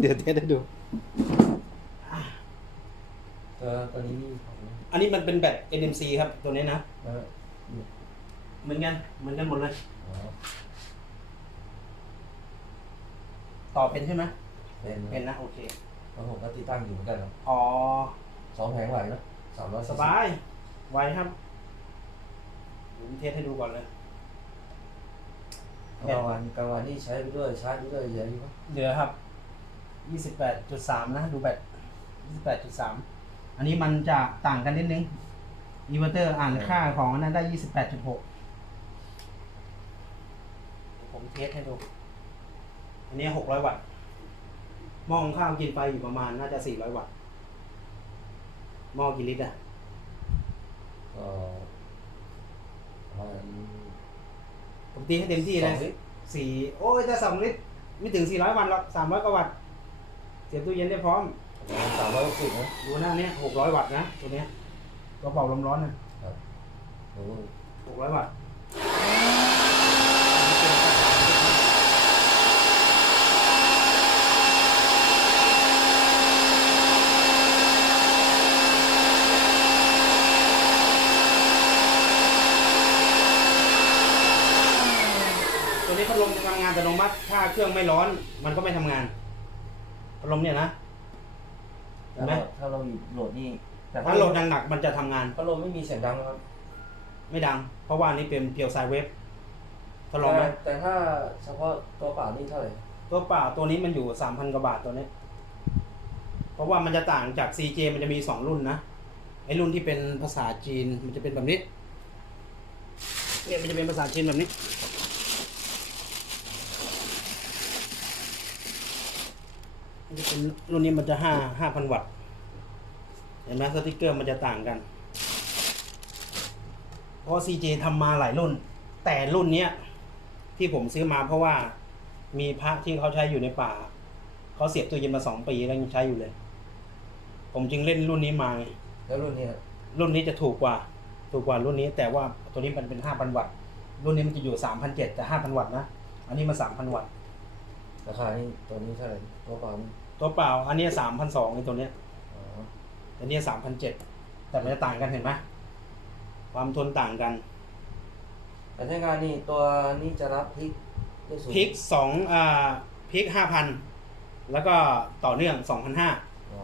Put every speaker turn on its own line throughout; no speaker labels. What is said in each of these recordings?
เดี๋ยวเทสให้ดู
เออตอนนี้นี่ของ
อันนี้มันเป็นแบต NMC ครับตัวนี้นะ
นะ
เหมือนกัน เหมือนกันหมดเลย
อ๋อ
ต่อเป็นใช่ไหม
เป็น
เป็นนะ โอเค
แล้วผมก็ติดตั้งอยู่เหมือนกันครับ
อ๋อ
สองแผงไหวเนอะสามร้อย
สบาย ไวครับเดี๋ยวผมเทสให้ดูก่อนเลย
กลางวันกลางวันนี่ใช้ไปด้วยชาร์จไปด้วยเยอะอยู่ปะ
เหลือครับ 28.3นะ ดูแบต28.3อันนี้มันจะต่างกันนิดนึงอินเวอร์เตอร์อ่านค่าของอันนั้นได้28.6เดี๋ยวผมเทสให้ดู อันนี้600วัตต์หม้อหุงข้าวกินไฟอยู่ประมาณน่าจะ400วัตต์หม้อกี่ลิตรอะ
ก็ประมาณ
ผมตีให้เต็มที่
ส
เล
อยงลิตร
สี่โอ้ยถ้าสองลิตรไม่ถึง400วัตต์หรอก300กว่าวัตต์เสียบตู้เย็นได้พร้อม
ประมาณสามร้อยหกสิบนะ
ดูหน้าเนี้ย600วัตต์นะตัวเนี้ยตัวเป่าลมร้อนนะ
โอ้โห
หกร้อยวัตต์ตัวนี้พัดลมจะทำงานอัตโนมัติถ้าเครื่องไม่ร้อนมันก็ไม่ทำงาน พัดลมเนี่ยนะ เห็นไหม
ถ้าเราอยู่โหลดนี่แต่
ถ้าโหลดหนักๆมันจะทำงาน
พัดลมไม่มีเสียงดังนะครับ
ไม่ดัง เพราะว่าอันนี้เป็นเพียวไซเวฟทดลองไหม
แต่แต่ถ้าเฉพาะตัวเปล่านี่เท่าไหร่
ตัวเปล่าตัวนี้มันอยู่สามพันกว่าบาทตัวนี้ เพราะว่ามันจะต่างจาก CJ มันจะมีสองรุ่นนะไอ้รุ่นที่เป็นภาษาจีนมันจะเป็นแบบนี้ เนี่ยมันจะเป็นภาษาจีนแบบนี้ นจะเป็นรุ่นนี้มันจะห้าห้าพันวัตต์ เห็นไหมสติกเกอร์มันจะต่างกัน เพราะ CJ ทำมาหลายรุ่น แต่รุ่นเนี้ย ที่ผมซื้อมาเพราะว่ามีพระที่เขาใช้อยู่ในป่า เขาเสียบตู้เย็นมาสองปีแล้วยังใช้อยู่เลย ผมจึงเล่นรุ่นนี้มาไง
แล้วรุ่นนี้
รุ่นนี้จะถูกกว่า ถูกกว่ารุ่นนี้ แต่ว่าตัวนี้มันเป็นห้าพันวัตต์ รุ่นนี้มันจะอยู่สามพันเจ็ดแต่ห้าพันวัตต์นะ อันนี้มันสามพันวัตต์
ราคานี่ตัวนี้เท่าไหร่ตัวเปล่านี่
ตัวเปล่า อันนี้สามพันสองในตัวเนี้ย
อ๋อ
อันนี้สามพันเจ็ดแต่มันจะต่างกันเห็นไหมความทนต่างกัน
แต่ใช้งานนี่ตัวนี้จะรับพลิกได้สูง
พลิกสองอ่าพลิกห้าพันแล้วก็ต่อเนื่องสองพันห้า
อ๋อ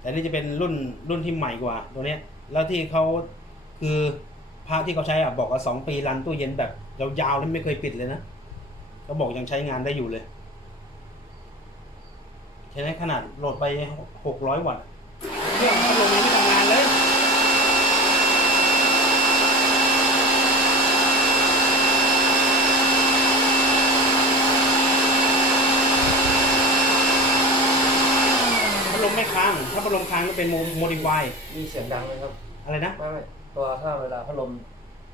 แต่นี่จะเป็นรุ่นรุ่นที่ใหม่กว่า ตัวเนี้ย แล้วที่เขาคือพระที่เขาใช้อะบอกว่าสองปีรันตู้เย็นแบบยาวๆแล้วไม่เคยปิดเลยนะเขาบอกยังใช้งานได้อยู่เลย ใช้ได้ขนาดโหลดไปหกร้อยวัตต์เครื่องพัดลมยังไม่ทำงานเลยพัดลมไม่ค้าง ถ้าพัดลมค้างก็เป็นโมดิฟาย
มีเสียงดังไหมครับ
อะไรนะ
ไม่ไม่ตัวถ้าเวลาพัดลม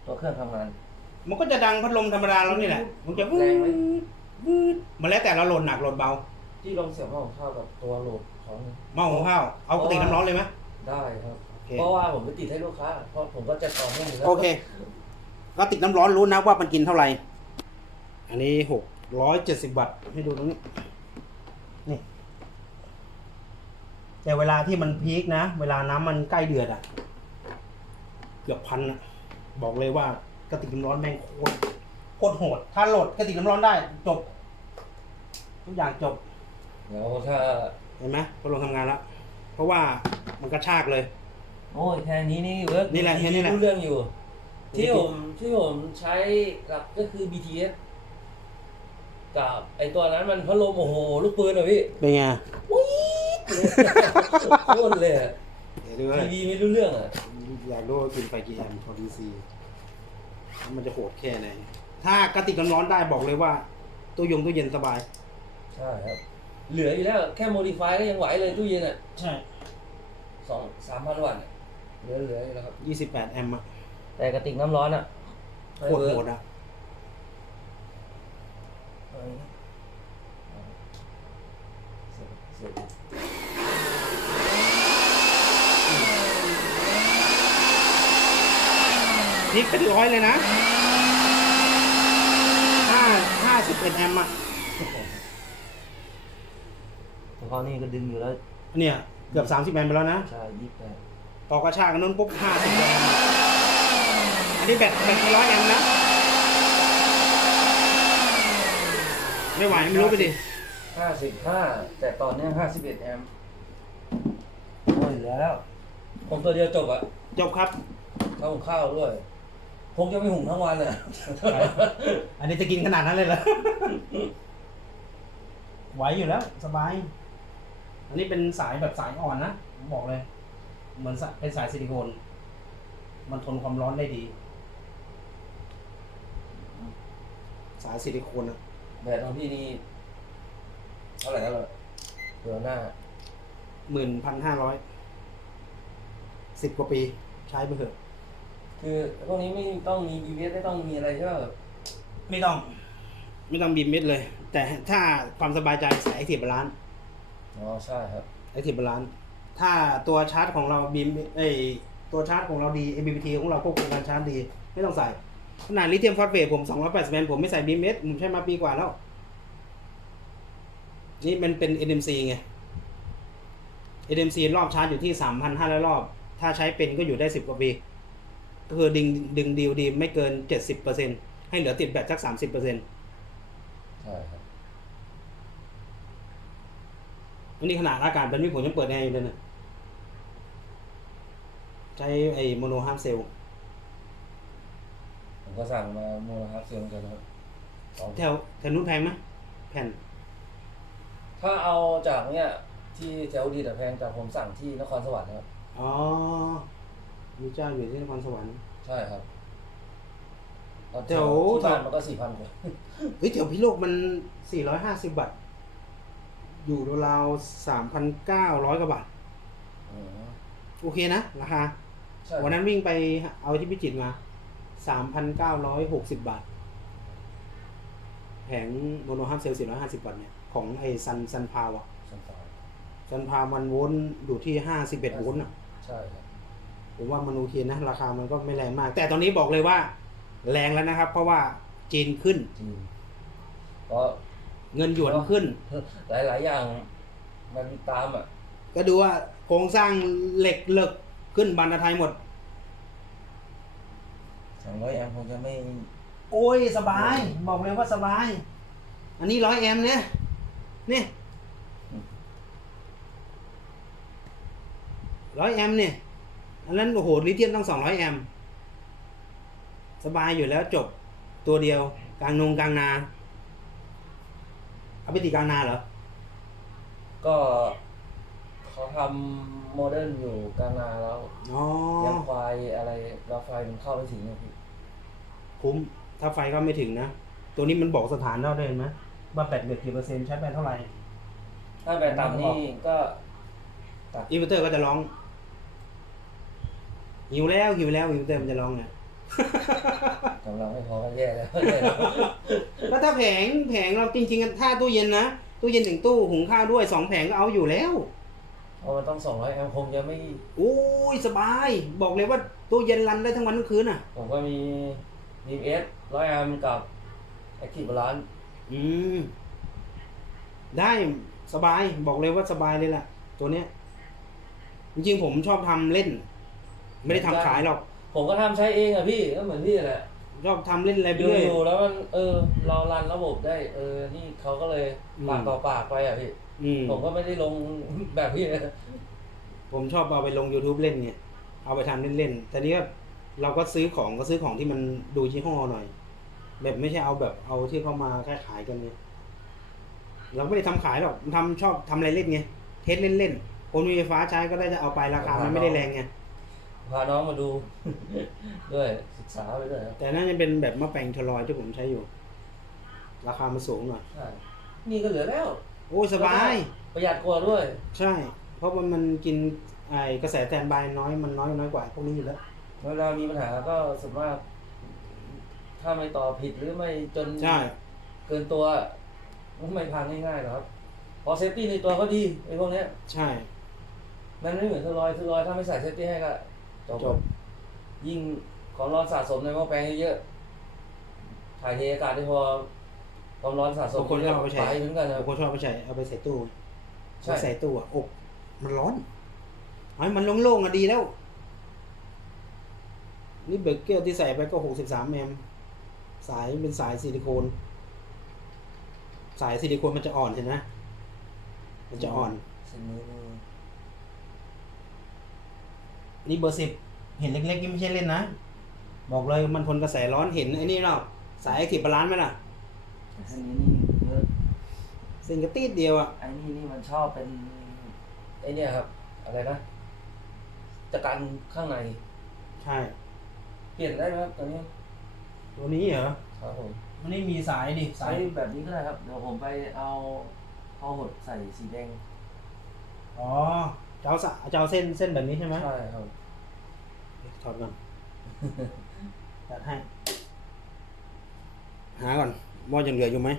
ตัวเครื่องทำงาน
มันก็จะดังพัดลมธรรมดาแล้วนี่แหละ มันจะวื
แรง
ด
ไหม
วืดมันแล้วแต่เราโหลดหนักโหลดเบา
ที่ลงเสียงของเข้ากับตัวโหลดของ
หม้อหุงข้าวเอากระติกน้ำร้อนเลยไหม
ได้ครับ
โอเค
เพราะว่าผมไปติดให้ลูกค้า เพราะผมก็จะต่อให้อยู่แล้ว
โอเคกระติกน้ำร้อนรู้นะว่ามันกินเท่าไหร่ อันนี้หกร้อยเจ็ดสิบวัตต์ให้ดูตรงนี้ นี่ แต่เวลาที่มันพีคนะ เวลาน้ำมันใกล้เดือดอะเกือบพันอะบอกเลยว่ากระติกน้ำร้อนแม่งโคตรโคตรโหด ถ้าโหลดกระติกน้ำร้อนได้จบ ทุกอย่างจบ
แล้วถ้า
เห็นไหมพัดลมทำงานแล้ว เพราะว่ามันกระชากเลย
โอ้ยแค่นี้นี่เวิร์ก
นี่แหละแค่นี้แหละ
รู้เรื่องอยู่ ที่ผมที่ผมใช้หลักก็คือ BTS กับไอตัวนั้นมันพัดลมโอ้โหลูกปืนเหรอพี่
เป็นไง
โคตรเลยอะ
เดี๋ยวดูเล
ที
ย
วีไม่รู้เรื่องอะ
อยากรู้ว่ากินไปกี่แอมป์พอดีซีมันจะโหดแค่ไหน ถ้ากระติกน้ำร้อนได้บอกเลยว่าตู้ยงตู้เย็นสบาย
ใช่ครับ เหลืออยู่แล้วแค่โมดิฟายก็ยังไหวเลยตู้เย็นอะ
ใช่
สองสามพันวัตต์อะเหลือเหลืออยู่แล้วครับ
ยี่สิบแปดแอมป์อะ
แต่กระติกน้ำร้อนอะ
โคตรโหดอะ
เสียบเสียบ
พลิกเป็นร้อยเลยนะห้าห้าสิบเอ็ดแอมป์อะ
พาะนี่ก็ดึงอยู่แล้ว
เนี่ย เกือบสามสิบแอมป์ไปแล้วนะ
ใช่ยี่สิบแปด
ต่อกระชากกันนู้นปุ๊บห้าสิบแอมป์อันนี้แบตแบตร้อยแอมป์นะ ไม่ไหวไม่รู้ไปดิ
ห้าสิบห้าแต่ตอนเนี้ห้าสิบเอ็ดแอมป์โอ้ยเหลือแล้ว ผมตัวเดียวจบอะ
จบครับ
ข้าวหุงข้าวด้วยคงจะไม่หุงทั้งวันเลย
อันนี้จะกินขนาดนั้นเลยเหรอ ไหวอยู่แล้ว สบาย อันนี้เป็นสายแบบสายอ่อนนะผมบอกเลย เหมือนสายเป็นสายซิลิโคน มันทนความร้อนได้ดี สายซิลิโคนอะ
แบตของพี่นี่เท่าไหร่แล้วล่ะเหลือหน้า
หมื่นพันห้าร้อยสิบกว่าปีใช้ไปเถอะ
คือพวกนี้ไม่ต้องมี BBS ไม่ต้องมีอะไรใช่ไหมแบบ
ไม่ต้อง ไม่ต้องบีมเม็ดเลย แต่ถ้าความสบายใจใส่ไอทีบาลาน
อ๋อใช่ครับ
ไอทีบาลานถ้าตัวชาร์จของเราบีมเอยตัวชาร์จของเราดี MBPT ของเราควบคุมการชาร์จดี ไม่ต้องใส่ขนาดลิเธียมฟอสเฟตผม280แมนผมไม่ใส่บีมเม็ดผมใช้มาปีกว่าแล้ว นี่มันเป็น NMC ไง NMC รอบชาร์จอยู่ที่ 3,500 รอบ ถ้าใช้เป็นก็อยู่ได้ 10 กว่าปีก็คือดึงดึงดีลดีไม่เกิน 70%ให้เหลือติดแบตสัก 30%
ใช่ครับ
วันนี้ขนาดอากาศเป็นนี้ผมยังเปิดแอร์อยู่เลยนะใช้ไอ้โมโนฮาร์ฟเซล
ผมก็สั่งมาโมโนฮาร์ฟเซลเหมือนกันครับสอง
แถวแถวนู้นแพงไหมแผ่น
ถ้าเอาจากเนี่ยที่แถวดีแต่แพงจากผมสั่งที่นครสวรรค์ครับ
อ๋อ มีเจ้าอยู่ที่นครสวรรค์
ใช่ครับแล้ว
แถว
ที่บ้านมันก็สี่พันกว่า
เฮ้ยแถวพิโลกมัน 450 บาท อยู่ราวๆ3,900กว่าบาท
อืม
โอเคนะ ราคา
ใช่
วันนั้นวิ่งไปเอาที่พิจิตรมา3,960บาท แผงโมโนฮาร์ฟเซล450บาทเนี่ย ของไอ้ซันซันพาวอะ
สันฟาว
ซันพาวมันโวลต์อยู่ที่51โวลต์อะ
ใช่ครับ
ผมว่ามันโอเคนะ ราคามันก็ไม่แรงมาก แต่ตอนนี้บอกเลยว่า แรงแล้วนะครับ เพราะว่าจีนขึ้น
จริงเพราะ
เงินหยวนขึ้น
หลายๆอย่างมันตามอะ
ก็ดูว่าโครงสร้างเหล็กเหลิกขึ้นบรรณไทยหมด
สองร้อยแอมป์คงจะไม่
โอ้ยสบาย บอกเลยว่าสบาย อันนี้ร้อยแอมป์เนี่ยนี่ร้อยแอมป์เนี่ยอันนั้นโอ้โหลิเธียมต้องสองร้อยแอมป์สบายอยู่แล้วจบตัวเดียว กลางนงกลางนา เอาไปติดกลางนาเหรอ
ก็เขาทำโมเดิร์นอยู่กลางนาแล้ว
อ๋อ
ยังไฟอะไรแล้วไฟมันเข้าไปถึงเนี่ยพี่
คุ้ม ถ้าไฟก็ไม่ถึงนะ ตัวนี้มันบอกสถานเราได้เห็นไหมว่าแบตเหลือกี่เปอร์เซ็นต์ใช้แบตเท่าไหร่
ถ้าแบตต่ำนี่ก็ตัด
อินเวอร์เตอร์ก็จะร้อง หิวแล้วหิวแล้วอินเวอร์เตอร์มันจะร้องไง
กำลังไม่พอก็แย่แล้วแย่แล้ว
แล้วถ้าแผงแผงเราจริงๆถ้าตู้เย็นนะตู้เย็นถึงตู้หุงข้าวด้วยสองแผงก็เอาอยู่แล้ว
เพราะมันต้องสองร้อยแอมป์คงจะไม่
โอ้ยสบาย บอกเลยว่าตู้เย็นรันได้ทั้งวันทั้งคืนอะ
ผมก็มี DMS ร้อยแอมป์กับ Active Balance
อืมได้สบายบอกเลยว่าสบายเลยล่ะตัวเนี้ย จริงๆผมชอบทำเล่น ไม่ได้ทำขายหรอก
ผมก็ทำใช้เองอะพี่ก็เหมือนพี่แหละ
ชอบทำเล่นอะไรไป
ดู
เรื่อย
อยู่แล้วมันเออเรารันระบบได้ เออนี่เขาก็เลย
อืม
ปากต่อปากไปอะพี่
อืม
ผมก็ไม่ได้ลง แบบพี่นะ
ผมชอบเอาไปลง YouTube เล่นเนี่ยเอาไปทำเล่นๆแต่นี้ก็เราก็ซื้อของก็ซื้อของที่มันดูยี่ห้อหน่อย แบบไม่ใช่เอาแบบเอาที่เขามาแค่ขายกันเนี่ยเราไม่ได้ทำขายหรอกทำชอบทำอะไรเล่นไงเทสเล่นๆคนมีไฟฟ้าใช้ก็ได้จะเอาไปราคามันไม่ได้แรงไง
พาน้องมาดู ด้วยศึกษาไปด้วยครับ
แต่น่าจะเป็นแบบมะแปลงชลอยที่ผมใช้อยู่ ราคามันสูงหน่อย
ใช่นี่ก็เหลือแล้ว
โอ้ยสบาย
ประหยัดกว่าด้วย
ใช่ เพราะว่ามันกินไอ้กระแสแตนบายน้อยมันน้อยน้อยกว่าพวกนี้อยู่แล้ว
เวลามีปัญหาก็สมมติว่าถ้าไม่ต่อผิดหรือไม่จน
ใช่
เกินตัวไม่พังง่ายๆหรอกครับพอเซฟตี้ในตัวเขาดีไอ้พวกเนี้ย
ใช่
มันไม่เหมือนเทอร์ลอยเทอร์ลอยถ้าไม่ใส่เซฟตี้ให้ก็ จบ
จบ
ยิ่งของร้อนสะสมในหม้อแปลงเยอะๆถ่ายเทอากาศได้พอความร้อนสะสม
บางคนก็เอาไปใช้
เหมือนกันนะ
บางคนชอบเอาไปใช้เอาไปใส่ตู้
ใช่
ใส่ตู้อะอกมันร้อนเอาให้มันโล่งๆอะดีแล้ว นี่เบรกเกอร์ที่ใส่ไปก็หกสิบสามแอมป์สายเป็นสายซิลิโคน สายซิลิโคนมันจะอ่อนเห็นไหมมันจะอ่อน
เส้นนี้นี่
นี่เบอร์สิบเห็นเล็กๆนี่ไม่ใช่เล่นนะ บอกเลยมันทนกระแสร้อนเห็นไอ้นี่เนาะสายแอคทีฟบาลานซ์ไหมล่ะ
แต่เส้นนี้นี่เยอะ
เส้นกระตีดเดียวอะ
ไอ้นี่นี่มันชอบเป็น
ไอเนี่ยครับ อะไรนะจะกันข้างใน
ใช่
เปลี่ยนได้ไหมครับตัวนี้
ตัวนี้เหรอ
ครับผม
มันไม่มีสายดิ
ใช้
สาย
แบบนี้ก็ได้ครับเดี๋ยวผมไปเอาเอาหดใส่สีแดง
อ๋อจะเอาสะจะเอาเส้นเส้นแบบนี้ใช่ไหม
ใช่ครับ
ถอดก่อนตัดให้ หาก่อนว่ายังเหลืออยู่ไหม